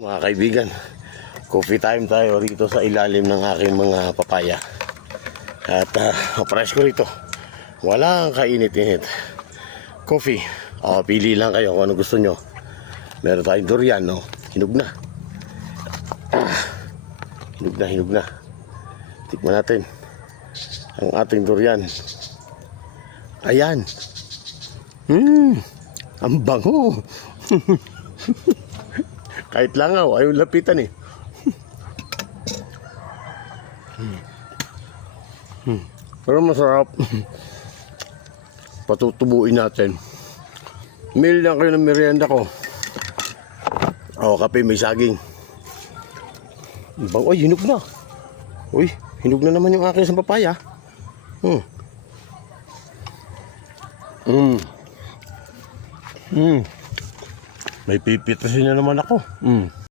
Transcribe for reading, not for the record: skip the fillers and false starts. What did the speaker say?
Mga kaibigan, coffee time tayo rito sa ilalim ng aking mga papaya. At fresh ko rito. Walang kainit-init. Coffee. Pili lang kayo kung ano gusto nyo. Meron tayong durian, no? Hinog na. Hinog na. Tikman natin ang ating durian. Ayan. Ang bango. Kahit langaw, ayaw lapitan eh. Pero masarap. Patutubuin natin. Meal lang kayo ng merienda ko. Kape, may saging. Bang, hinog na. Hinog na naman yung akin sa papaya. May pipitasin na naman ako.